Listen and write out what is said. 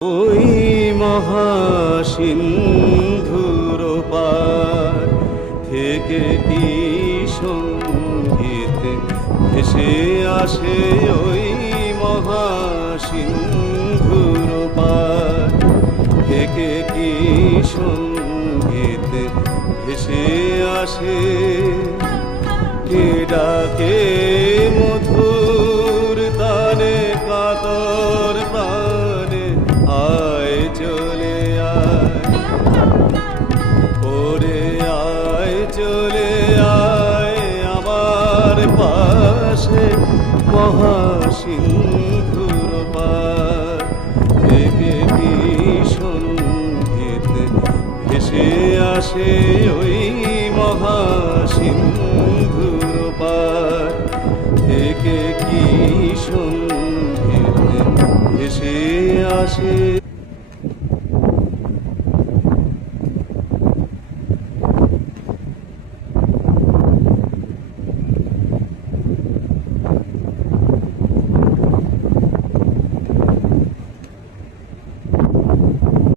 ওই মহাসিন্ধুর পার থেকে কি সঙ্গীত ভেসে আসে, ওই মহাসিন্ধুর পার থেকে কি সঙ্গীত ভেসে আসে। কে ডাকে মধুর তানে কাতর প্রাণে, আয় চলে আয় ওরে আয় চলে আয় আমার পাশে। মহাসিন্ধুর পার থেকে কি সঙ্গীত ভেসে আসে, ওই মহাসিন্ধুর পার থেকে কি সঙ্গীত ভেসে আসে।